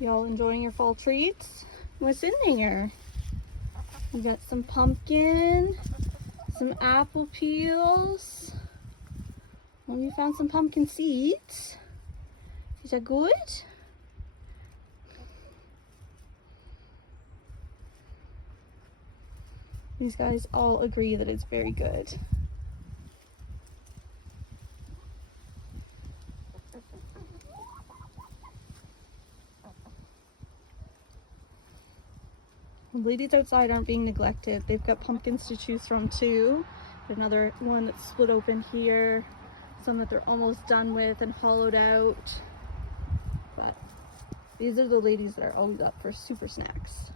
Y'all enjoying your fall treats? What's in there? We got some pumpkin, some apple peels. Well, we found some pumpkin seeds. Is that good? These guys all agree that it's very good. The ladies outside aren't being neglected. They've got pumpkins to choose from too. Another one that's split open here. Some that they're almost done with and hollowed out. But these are the ladies that are always up for super snacks.